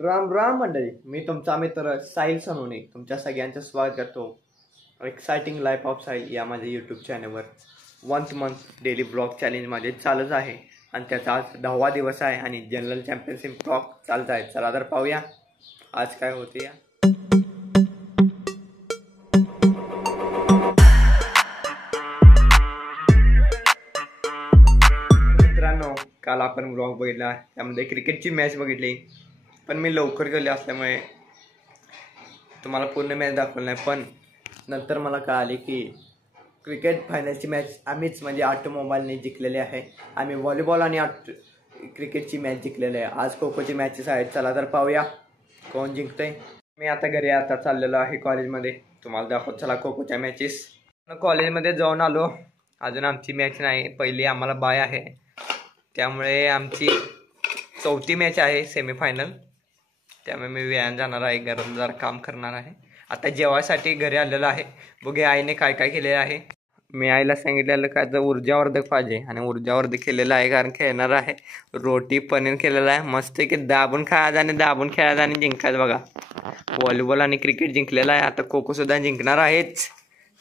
राम राम मंडळी, मी तुमचा मित्र साहिल सोनवणे तुमच्या सगळ्यांचं स्वागत करतो एक्साइटिंग लाईफ ऑफ साहिल या माझ्या यूट्यूब चॅनलवर. 1 मंथ डेली ब्लॉग चॅलेंज माझे चालूच आहे आणि त्याचा आज 10वा दिवस आहे आणि जनरल चॅम्पियनशिप ब्लॉग चालत आहे. चला तर पाहूया आज काय होते या. मित्रांनो, काल आपण ब्लॉग बघितला, त्यामध्ये क्रिकेटची मॅच बघितली, पण मी लवकर गेले असल्यामुळे तुम्हाला पूर्ण मॅच दाखवली नाही. पण नंतर मला कळाले की क्रिकेट फायनलची मॅच आम्हीच म्हणजे ऑटोमोबाईलने जिंकलेली आहे. आम्ही व्हॉलीबॉल आणि क्रिकेटची मॅच जिंकलेली आहे. आज खो खोची मॅचेस आहेत. चला तर पाहूया कोण जिंकतंय. मी आता घरी चाललेलो आहे कॉलेजमध्ये. तुम्हाला दाखवत चला खो खोच्या मॅचेस. कॉलेजमध्ये जाऊन आलो, अजून आमची मॅच नाही. पहिली आम्हाला बाय आहे, त्यामुळे आमची 4थी मॅच आहे सेमीफायनल. त्यामुळे मी व्यायाम जाणार आहे, घरात जरा काम करणार आहे. आता जेवायसाठी घरी आलेलो आहे. बघूया आईने काय काय केलेलं आहे. मी आईला सांगितलेलं काय तर ऊर्जावर्धक पाहिजे आणि ऊर्जावर्धक केलेलं आहे, कारण खेळणार आहे. रोटी पनीर केलेलं आहे. मस्त की दाबून खायचं आणि दाबून खेळायचं आणि जिंकायचं. बघा, व्हॉलीबॉल आणि क्रिकेट जिंकलेलं आहे, आता खो खो सुद्धा जिंकणार आहेच.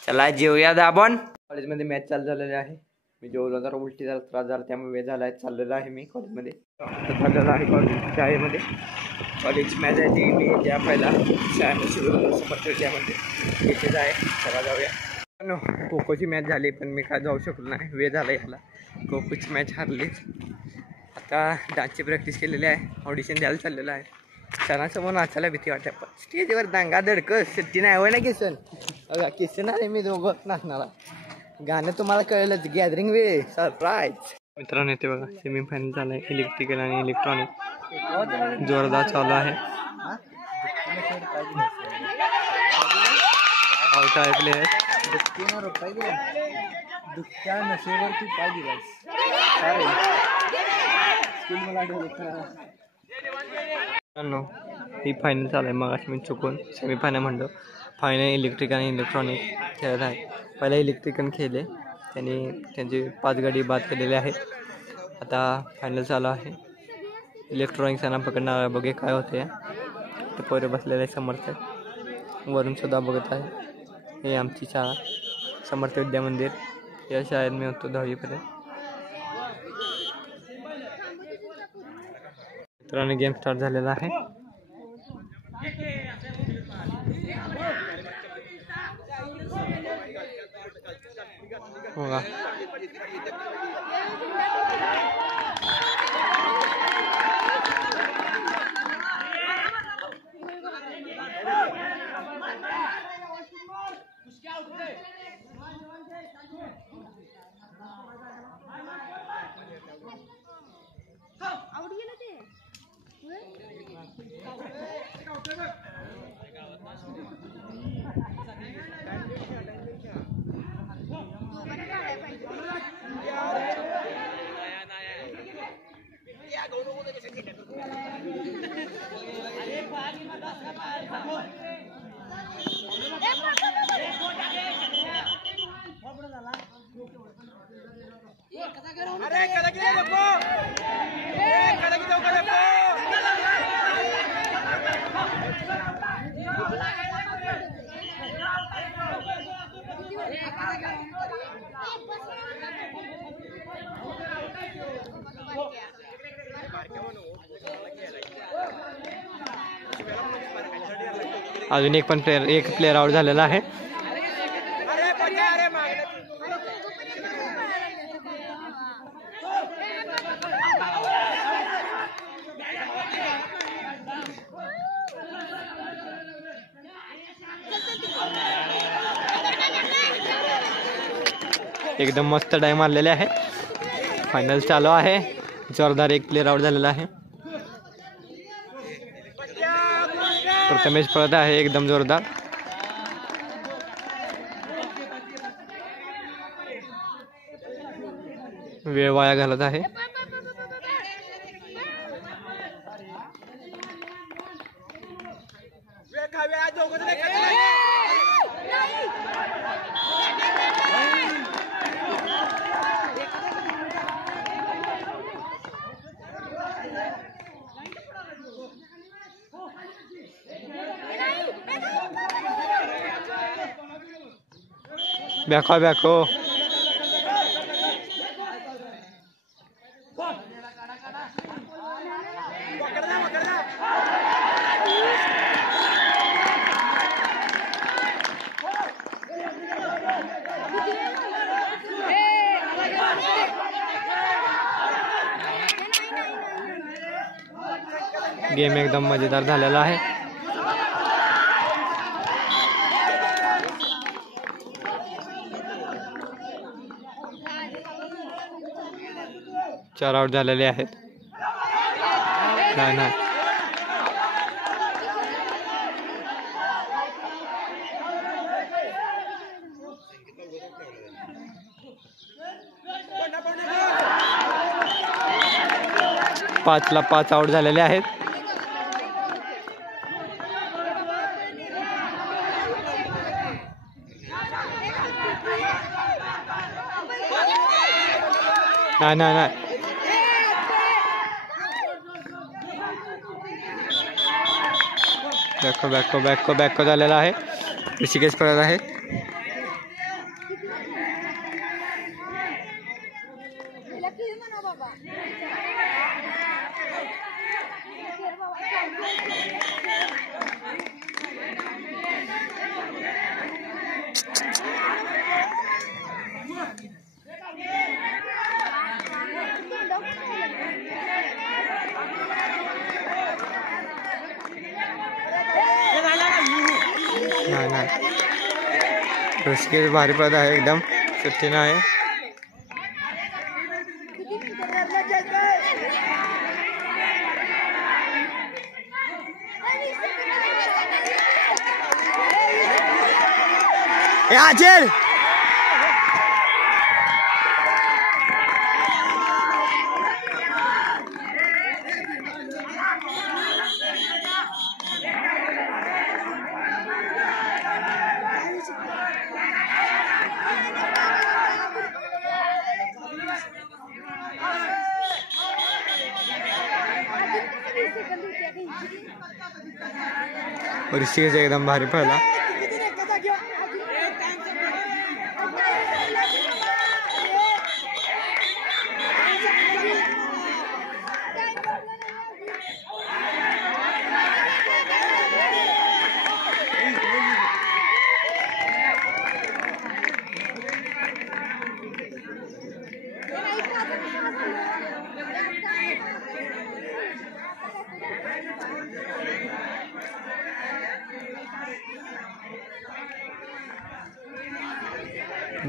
चला जेवूया दाबून. कॉलेजमध्ये मॅच चालू झालेली आहे. मी जेवलो, जरा उलटी झाला, त्रास झाला, त्यामुळे वेळ झाला आहे. चाललेलं आहे मी कॉलेजमध्ये. चाललेलं आहे कॉलेज शाळेमध्ये. कॉलेज मॅच आहे ती मी त्या पहिला शाळेमध्ये इथेच आहे. चला जाऊया. खो खोची मॅच झाली, पण मी काय जाऊ शकलो नाही, वेळ झाला याला. खो खोची मॅच हरलीच. आता डान्सची प्रॅक्टिस केलेली आहे, ऑडिशन द्यायला चाललेलं आहे. सणासमोर नाचायला भीती वाटते, पण स्टेजवर दांगा धडकं सुट्टी नाही होय ना किसन. बघा किसन आहे, मी दोघं नाचणार. गाणं तुम्हाला कळलंच, गॅदरिंग वेळ सरप्राईज. मित्रांनो येते बघा, सेमीफायनल झालं आहे. इलेक्ट्रिकल आणि इलेक्ट्रॉनिक जोरदार चालू आहे. प्लेयर ही फायनल चालू आहे. मग मी चुकून सेमीफायनल म्हणतो. फायनल इलेक्ट्रिकल आणि इलेक्ट्रॉनिक खेळत आहे. पहिला इलेक्ट्रिकल खेळले, त्यांनी त्यांचे 5 गडी बाद केलेले आहेत. आता फायनल चालू आहे. इलेक्ट्रॉनिक त्यांना पकडणार, बघे काय होते. ते पोरे बसलेले समर्थ वरून सुद्धा बघत आहे. हे आमची शाळा समर्थ विद्या मंदिर, या शाळेत मी होतो 10वीपर्यंत. मित्रांनो गेम स्टार्ट झालेला आहे. बघा अजून एक प्लेयर आउट झालेला आहे. एकदम मस्त टाइम आलेले आहे. फायनल चालू आहे. जोरदार एक प्लेयर आउट झालेला आहे. प्रथमेश पळत आहे एकदम जोरदार. वेळ वाया घालत आहे. बॅको बॅको गेम एकदम मजेदार झालेला आहे. चार आउट झालेले आहेत. नाही 5ला 5 आउट झालेले आहेत. नाही बॅको झालेला आहे. ऋषिकेश पडत आहे. नाही ऋषिकेश भारी पडत आहे. एकदम सुट्टीनं आहे. चल ऋषिकेश एकदम भारी पडला.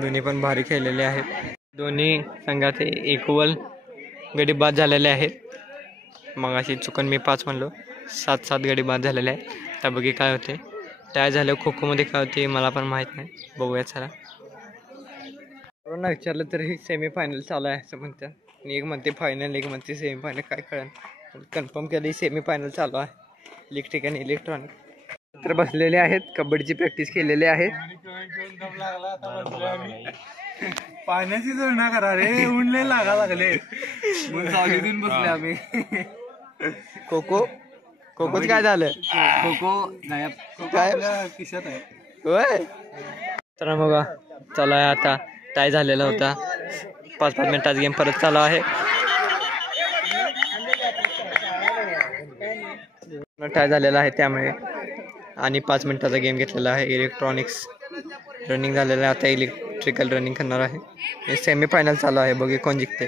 दोन्ही पण भारी खेळलेले आहेत. दोन्ही संघाचे इक्वल गडी बाद झालेले आहेत. मगाशी चुकून मी 5 म्हणलो. 7 गडी बाद झालेले आहेत. आता बघी काय होते. काय झालं खो खोमध्ये काय होते मला पण माहीत नाही. बघूया चला. कोरोना विचारलं तर ही सेमीफायनल चालू आहे असं म्हणतात. एक म्हणते फायनल एक म्हणते सेमीफायनल काय कळेल. कन्फर्म केली सेमीफायनल चालू आहे. लीग ठिकाणी इलेक्ट्रॉनिक तर बसलेले आहेत. कबड्डीची प्रॅक्टिस केलेली आहे. पाण्याची जोडणा करा रे. उडले लागा लागले सावलीतून बसले आम्ही. कोकोच काय झालं. खो गायब काय किशात आहे होय. तर बघा चला आता टाय झालेला होता. 5 मिनिटात गेम परत चालू आहे. टाय झालेला आहे त्यामुळे आणि 5 मिनिटाचा गेम घेतलेला आहे. इलेक्ट्रॉनिक्स रनिंग झालेलं आहे. आता इलेक्ट्रिकल रनिंग करणार आहे. हे सेमीफायनल चालू आहे. बघे कोण जिंकते.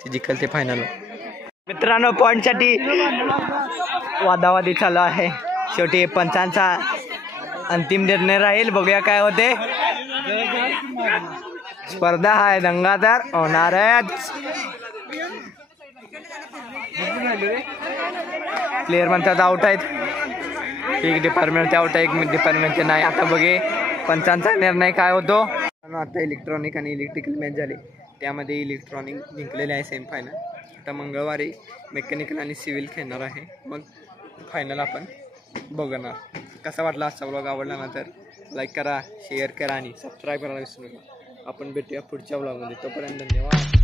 ते जिंकल ते फायनल. मित्रांनो पॉईंटसाठी वादावादी चालू आहे. शेवटी पंचांचा अंतिम निर्णय राहील. बघूया काय होते. स्पर्धा आहे दंगादार होणारच. प्लेयर म्हणतात आउट आहेत. एक डिपार्टमेंट आउट आहे एक डिपार्टमेंटचे नाही. आता बघे पंचांचा निर्णय काय होतो. आता इलेक्ट्रॉनिक आणि इलेक्ट्रिकल मॅच झाले. त्यामध्ये इलेक्ट्रॉनिक जिंकलेले आहे सेमीफायनल. आता मंगळवारी मेकॅनिकल आणि सिव्हिल खेळणार आहे. मग फायनल आपण बघणार. कसा वाटला आजचा व्लॉग. आवडला ना तर लाईक करा शेअर करा आणि सबस्क्राईब करायला विसरू नका. आपण भेटूया पुढच्या व्लॉगमध्ये. तोपर्यंत धन्यवाद.